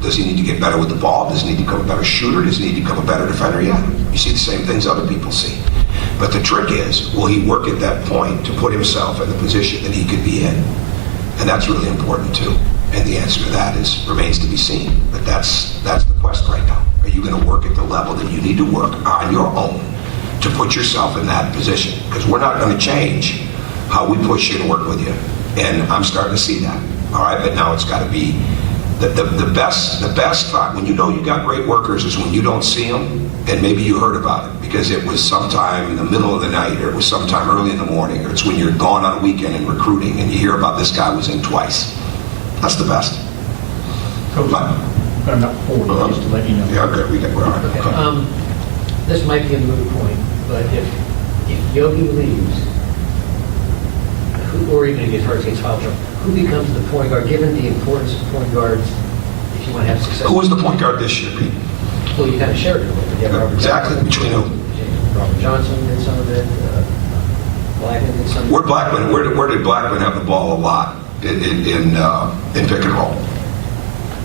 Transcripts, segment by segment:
Does he need to get better with the ball? Does he need to become a better shooter? Does he need to become a better defender? Yeah. You see the same things other people see. But the trick is, will he work at that point to put himself in the position that he could be in? And that's really important too. And the answer to that remains to be seen. But that's the quest right now. Are you going to work at the level that you need to work on your own to put yourself in that position? Because we're not going to change how we push you and work with you. And I'm starting to see that. All right, but now it's got to be the best time. When you know you got great workers is when you don't see them, and maybe you heard about it because it was sometime in the middle of the night, or it was sometime early in the morning, or it's when you're gone on a weekend and recruiting and you hear about this guy was in twice. That's the best. Coach, I'm not forward, just to let you know. Yeah, okay, we're all right. Okay. This might be a moot point, but if Yogi leaves, or even if he gets foul trouble, who becomes the point guard, given the importance of point guards, if you want to have success? Who was the point guard this year, Pete? Well, you kind of shared it a little bit. You have Robert Exactly, Johnson, between who? Robert Johnson did some of it, Blackmon did some of it. Where did Blackmon have the ball a lot in pick and roll?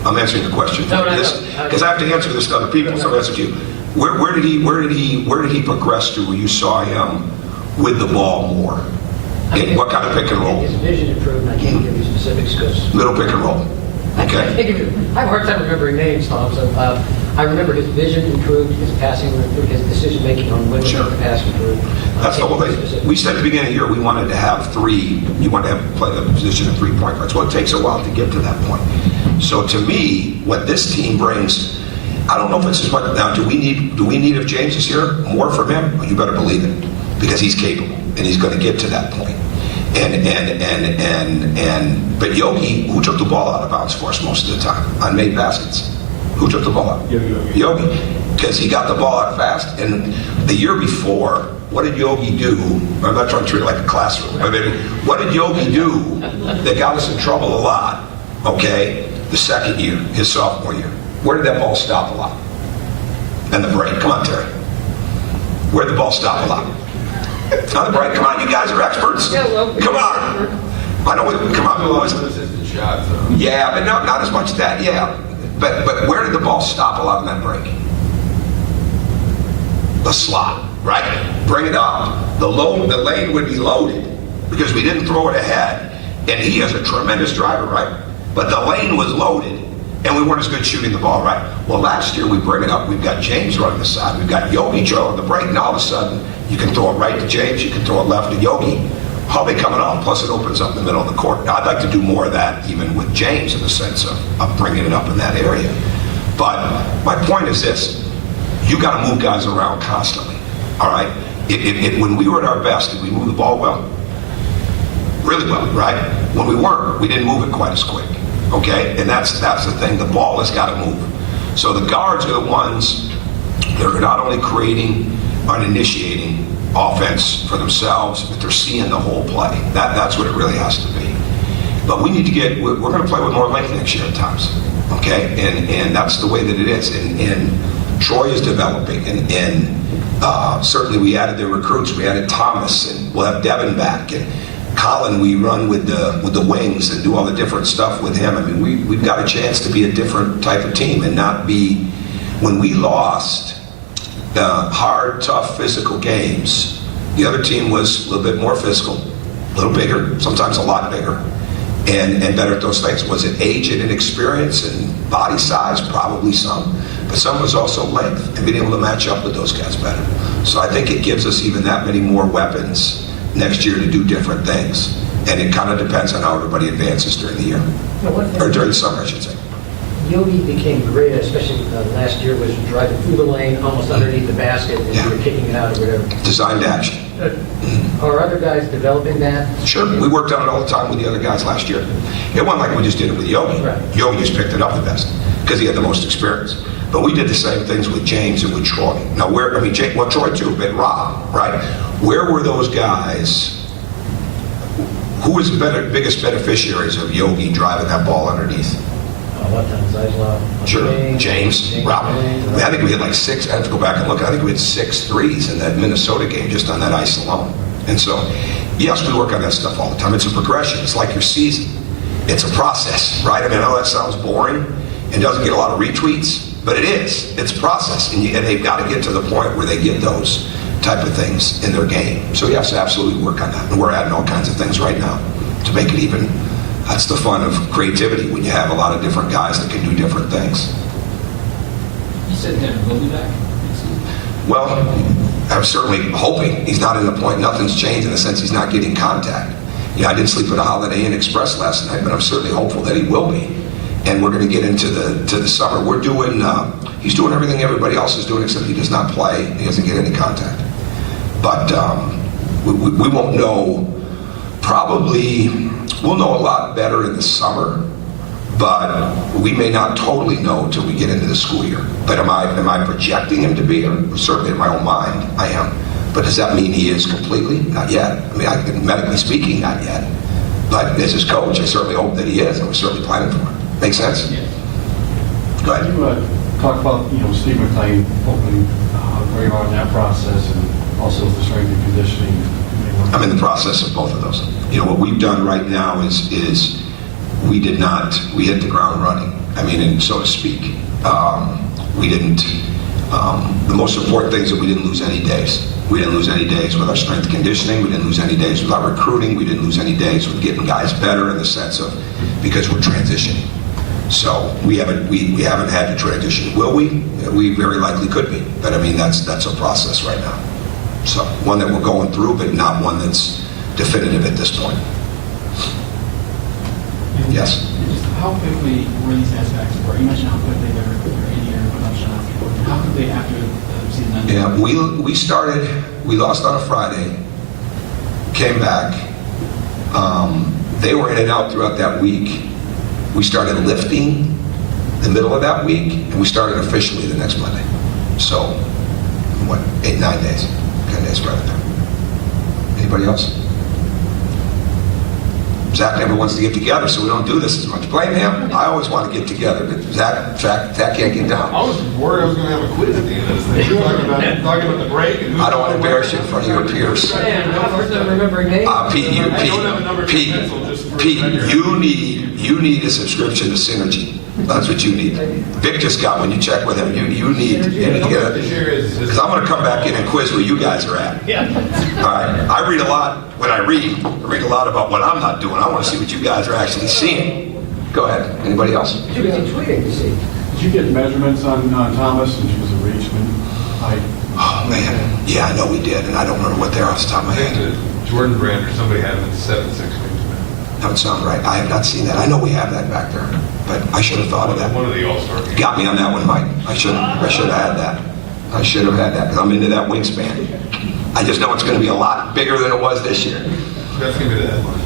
I'm answering the question. No, because I have to answer this to other people, so I'll answer to you. Where did he progress to where you saw him with the ball more? What kind of pick and roll? His vision improved, and I can't give you specifics because... Middle pick and roll. Okay. I have a hard time remembering names, Tom, so I remember his vision improved, his passing improved, his decision-making on when to pass improved. That's the whole thing. We said at the beginning of the year we wanted to have you wanted to play the position of 3 point guards. Well, it takes a while to get to that point. So to me, what this team brings, I don't know if it's as much. Now, do we need if James is here, more from him? Well, you better believe it, because he's capable and he's going to get to that point. But Yogi, who took the ball out of bounds for us most of the time on made baskets? Who took the ball out? Yogi. Because he got the ball out fast. And the year before, what did Yogi do? I'm not trying to treat it like a classroom. I mean, what did Yogi do that got us in trouble a lot? Okay, the second year, his sophomore year. Where did that ball stop a lot? And the break. Come on, Terry. Where did the ball stop a lot? On the break. Come on, you guys are experts. Come on. I know what. Come on, boys. Yeah, but not as much that. Yeah, but where did the ball stop a lot in that break? The slot, right? Bring it up. The lane would be loaded because we didn't throw it ahead, and he has a tremendous driver, right? But the lane was loaded, and we weren't as good shooting the ball, right? Well, last year we bring it up. We've got James running the side. We've got Yogi trailing the break, and all of a sudden you can throw it right to James. You can throw it left to Yogi. How are they coming off? Plus it opens up the middle of the court. Now, I'd like to do more of that even with James in the sense of bringing it up in that area. But my point is this. You got to move guys around constantly, all right? When we were at our best, did we move the ball well? Really well, right? When we weren't, we didn't move it quite as quick, okay? And that's the thing. The ball has got to move. So the guards are the ones that are not only creating and initiating offense for themselves, but they're seeing the whole play. That's what it really has to be. But we need to we're going to play with more length next year at times, okay? And that's the way that it is. And Troy is developing, and certainly we added the recruits. We added Thomas, and we'll have Devin back, and Colin. We run with the wings and do all the different stuff with him. I mean, we've got a chance to be a different type of team and not be. When we lost the hard, tough, physical games, the other team was a little bit more physical, a little bigger, sometimes a lot bigger, and better at those things. Was it age and inexperience and body size? Probably some. But some was also length and being able to match up with those guys better. So I think it gives us even that many more weapons next year to do different things. And it kind of depends on how everybody advances during the year. Or during the summer, I should say. Yogi became great, especially last year, was driving through the lane, almost underneath the basket, and you were kicking it out or whatever. Designed action. Are other guys developing that? Sure. We worked on it all the time with the other guys last year. It wasn't like we just did it with Yogi. Right. Yogi just picked it up the best because he had the most experience. But we did the same things with James and with Troy. Now, Troy too, but Rob, right? Where were those guys? Who was the biggest beneficiaries of Yogi driving that ball underneath? A lot of times, Sure, James, Rob. I think we had like 6. I have to go back and look. I think we had 6 threes in that Minnesota game just on that ice alone. And so, yes, we work on that stuff all the time. It's a progression. It's like your season. It's a process, right? I mean, I know that sounds boring. and doesn't get a lot of retweets, but it is. It's a process, and they've got to get to the point where they get those type of things in their game. So you have to absolutely work on that, and we're adding all kinds of things right now to make it even. That's the fun of creativity, when you have a lot of different guys that can do different things. You said Denver will be back next season? Well, I'm certainly hoping. He's not in the point, nothing's changed in the sense he's not getting contact. I didn't sleep at a Holiday Inn Express last night, but I'm certainly hopeful that he will be. And we're going to get into the summer. We're doing, he's doing everything everybody else is doing, except he does not play. He doesn't get any contact. But we won't know, probably, we'll know a lot better in the summer, but we may not totally know until we get into the school year. But am I projecting him to be here? Certainly in my own mind, I am. But does that mean he is completely? Not yet. I mean, medically speaking, not yet. But as his coach, I certainly hope that he is, and we're certainly planning for him. Make sense? Yes. Go ahead. You talk about, Steve McLean, opening, where you are in that process, and also the strength and conditioning. I'm in the process of both of those. What we've done right now is we hit the ground running. I mean, and so to speak. We didn't, the most important thing is that we didn't lose any days. We didn't lose any days with our strength conditioning. We didn't lose any days with our recruiting. We didn't lose any days with getting guys better in the sense of, because we're transitioning. So we haven't had to transition. Will we? We very likely could be. But I mean, that's a process right now. So one that we're going through, but not one that's definitive at this point. Yes? Just how quickly were these guys back to work? You mentioned how quickly they were in your production. How quickly after the season ended? Yeah, we lost on a Friday, came back. They were in and out throughout that week. We started lifting the middle of that week, and we started officially the next Monday. So, 8, 9 days, 10 days rather than. Anybody else? Zach never wants to get together, so we don't do this as much. Blame him. I always want to get together, but Zach can't get down. I was worried I was going to have a quiz at the end of this thing. Talking about the break. And I don't want to embarrass you in front of your peers. Man, no first time remembering names. Pete, you need a subscription to Synergy. That's what you need. Vic just got one. You check with him. You need to get it. Because I'm going to come back in and quiz where you guys are at. Yeah. All right. I read a lot. When I read a lot about what I'm not doing. I want to see what you guys are actually seeing. Go ahead. Anybody else? Too busy tweeting to see. Did you get measurements on Thomas, and she was a reachman height? Oh, man. Yeah, I know we did, and I don't remember what they're off the top of my I head. think Jordan Brand or somebody had him at 7'6" wingspan. That would sound right. I have not seen that. I know we have that back there, but I should have thought of that. One of the All-Star games. Got me on that one, Mike. I should have had that. I should have had that, because I'm into that wingspan. I just know it's going to be a lot bigger than it was this year. That's going to be the headline.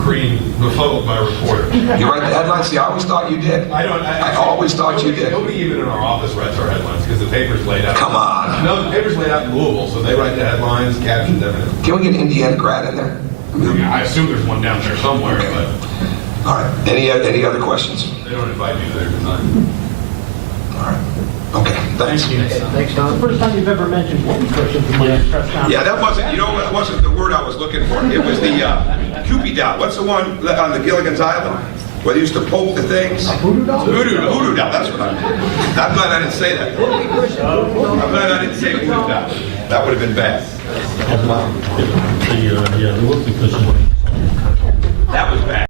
Crean befuddled by reporter. You write the headlines? See, I always thought you did. I always thought you did. Nobody even in our office writes our headlines because the paper's laid out. Come on. No, the paper's laid out in Louisville, so they write the headlines, captions, everything. Can we get an Indiana grad in there? I assume there's one down there somewhere, but All right. Any other questions? they don't invite you to their design. All right. Okay. Thanks. Thanks, Tom. First time you've ever mentioned whoopee cushions in my press conference. Yeah, that wasn't the word I was looking for. It was the Cupid doll. What's the one on the Gilligan's Island where they used to poke the things? Voodoo doll? Voodoo doll. That's what I'm glad I didn't say that. I'm glad I didn't say voodoo doll. That would have been bad. The whoopee cushion. That was bad.